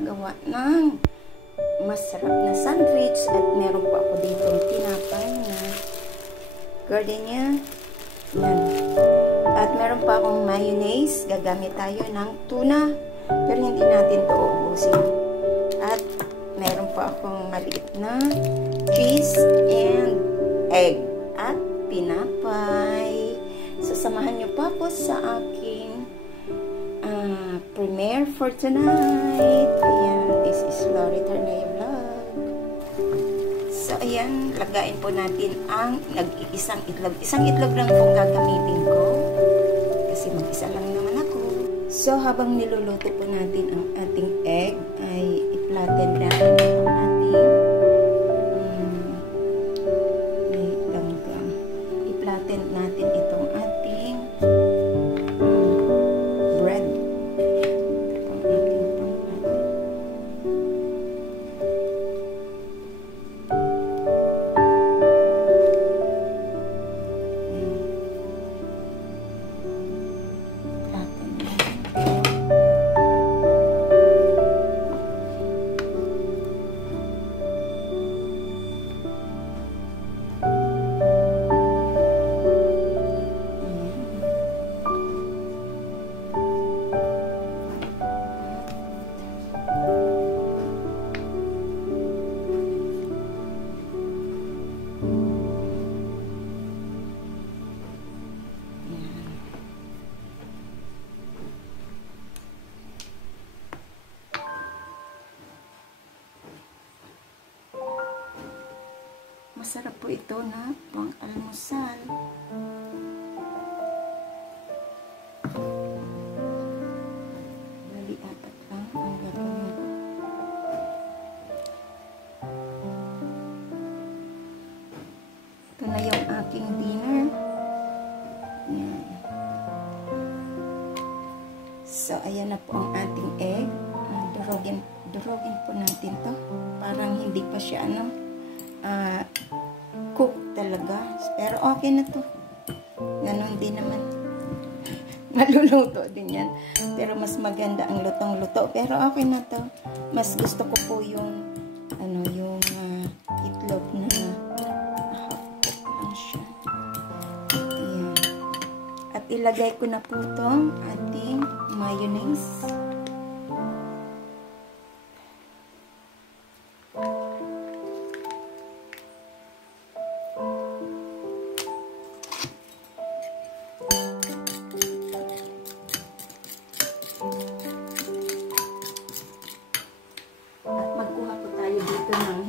gagawa ng masarap na sandwich at meron po ako dito tinapay na gardenia. Yan. At meron pa akong mayonnaise. Gagamit tayo ng tuna pero hindi natin ito uubusin. At meron pa akong maliit na cheese and egg at pinapay. Sasamahan niyo pa po sa aking premiere for tonight. Ayan, this is Lori Tarnaya Vlog. So, ayan, lagain po natin ang nag-iisang itlog. Isang itlog lang po gagamitin ko. Kasi mag-isa lang naman ako. So, habang niluluto po natin ang ating egg, ay i-flatten natin ang ating i-flatten natin itong ating bread. Itong ating pang-flatten. Flatten natin. Masarap po ito na pang-almusal. Bali, 4 lang ang gagawin ko. Ito na yung aking dinner. Yan. So, ayan na po ang ating egg. Durugin po natin to. Parang hindi pa siya cook talaga. Pero okay na to. Ganon din naman. Maluluto din yan. Pero mas maganda ang lutong-luto. Pero okay na to. Mas gusto ko po yung yung itlog na half-cook lang siya. Ayan. At ilagay ko na po itong ating mayonnaise.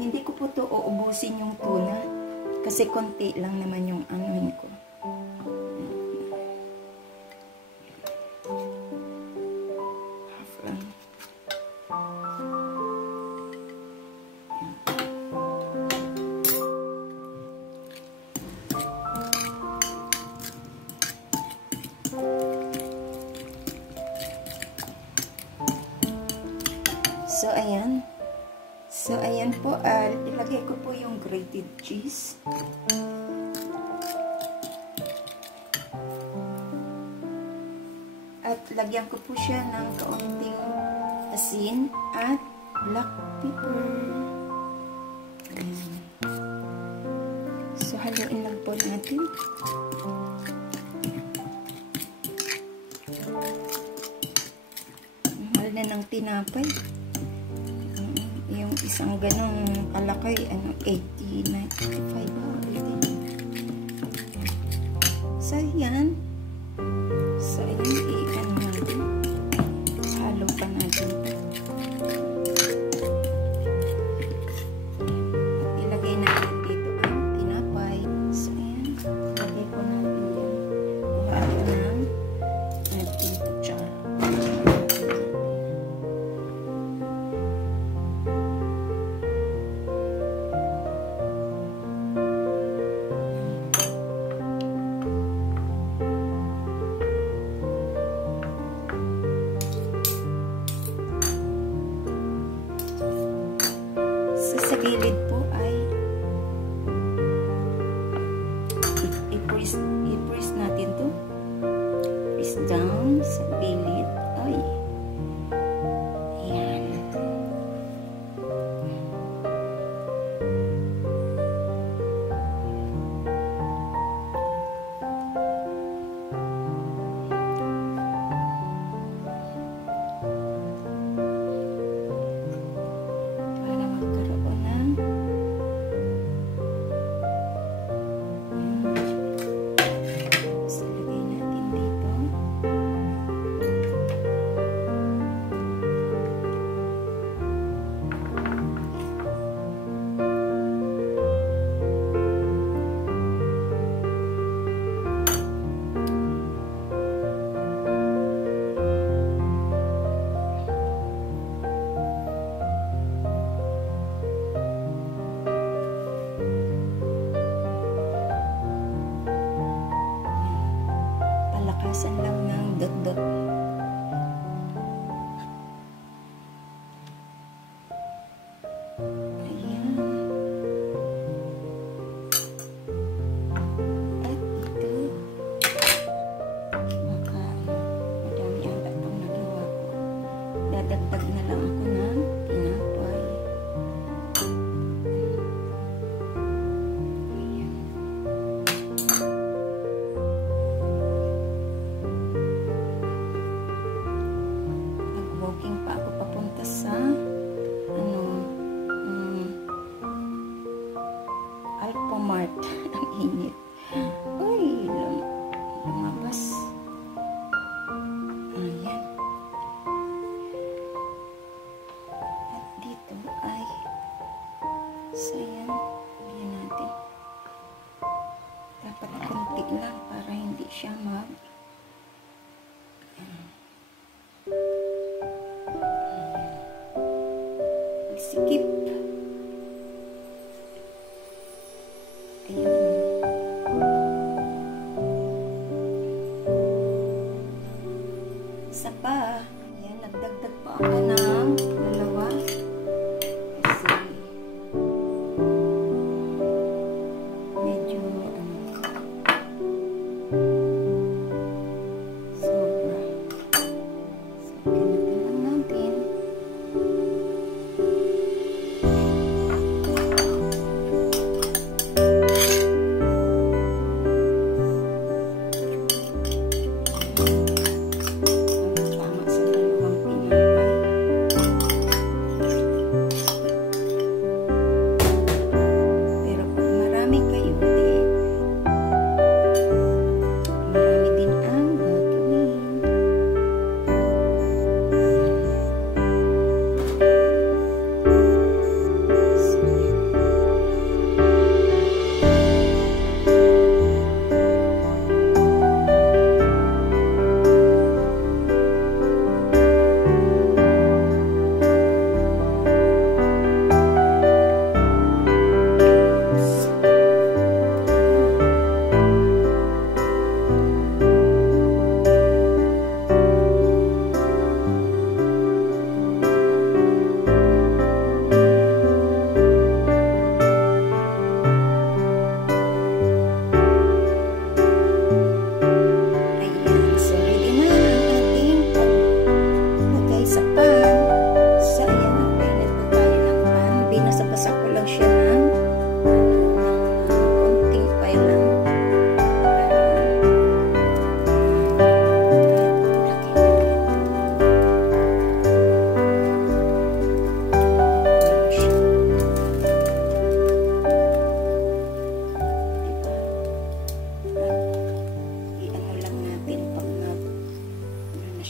Hindi ko po ito uubusin yung tuna kasi konti lang naman yung anuhin ko. Half lang. So, ayan. So, ayan po, ilagay ko po yung grated cheese. At lagyan ko po siya ng kaunting asin at black pepper. Ayan. So, haluin lang po natin. Mahal na ng tinapay. Yung isang ganong kalakay, 80, 95 So, yan. So, ayan, i-ano natin. Halo pa natin. At ilagay natin dito ang tinapay. So, ayan. Ilagay ko natin yan. Kuha ko ng ating kutsara. Sa gilid po ay i-press natin to. Press down sa gilid. Ay. Ayan. Ayan. At ito, madami ata itong nagawa ko. Dadagdag na lang ako ng tinapay. Ayan. Nag-walking pa ako papunta sa Alphamart. Ang init. Uy, lumabas. Ayan. At dito ay ayan. Ayan natin. Dapat kunti lang para hindi siya magsikip. Ayan. Isa pa. Ayan, nagdagdag pa ako ng dalawa. Kasi medyo sobra. So, ganito lang natin.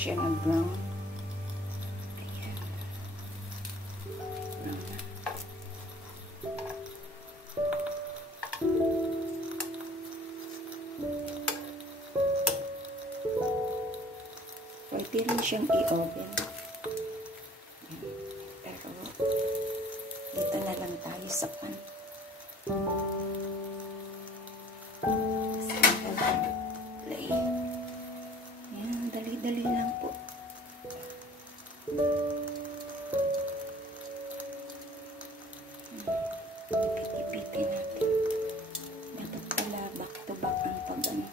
Siya nag-brown. Ayan. Brown na. Pwede rin siyang i-oven. Pero dito na lang tayo sa pan. Dali-dali lang po. Ipit-ipitin natin. Dapat pala back to back ang pag-ano.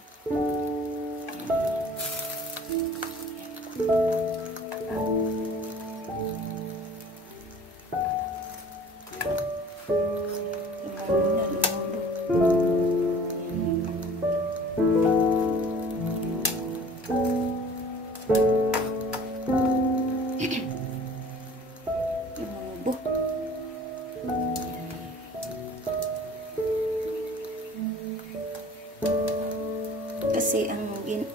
Kasi ang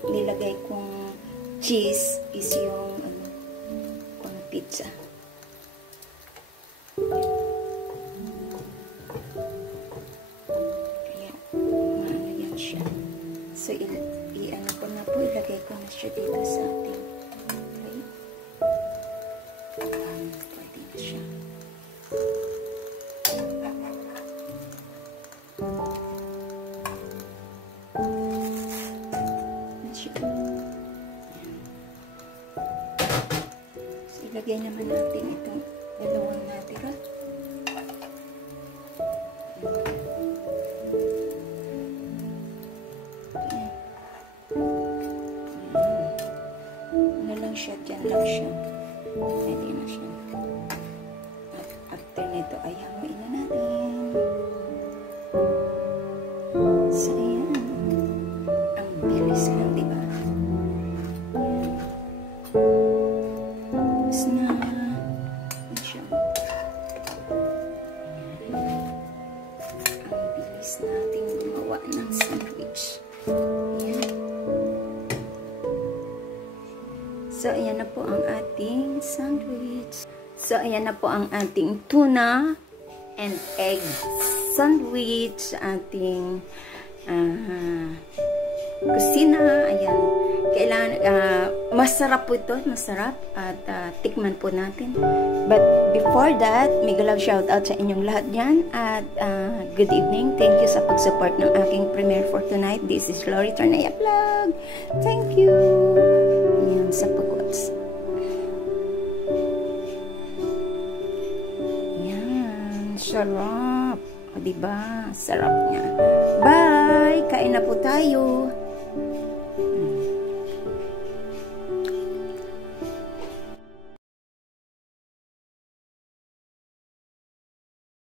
nilagay kong cheese is yung kung pizza. Kaya maano yan siya. So i-ano ko na po, ilagay ko na siya dito sa ating plate. Pwede na siya. Ilagay naman natin itong dalawang natira. after nito ay haluin na natin. So, ayan. Ang bilis lang, diba? Tapos na. Ayan siya. Ang bilis natin gumawa ng sandwich. Ayan. So, ayan na po ang ating sandwich. So, ayan na po ang ating tuna and egg sandwich, ating kusina. Ayan. Kailangan, masarap po ito. Masarap. At tikman po natin. But before that, mega love shout out sa inyong lahat dyan. At good evening. Thank you sa pag-support ng aking premiere for tonight. This is Lori Tornaya Vlog. Thank you. Ayan, sa pag-watch. Ayan. Sarap. O, diba? Sarap niya. Bye! Kain na po tayo.